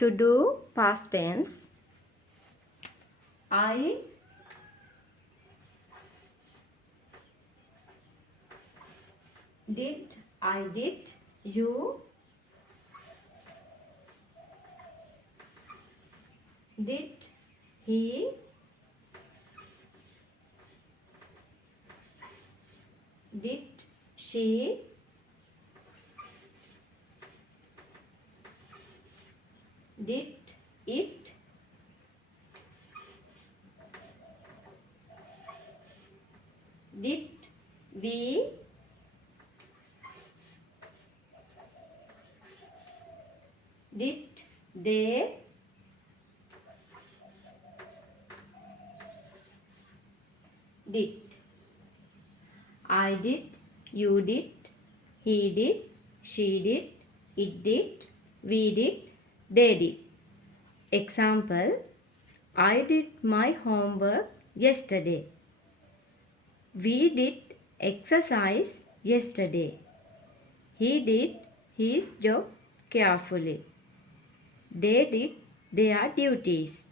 To do past tense. I did. I did. You did. He did. She did. It did. We did. They did. I did. You did. He did. She did. It did. We did. They did. Example: I did my homework yesterday. We did exercise yesterday. He did his job carefully. They did their duties.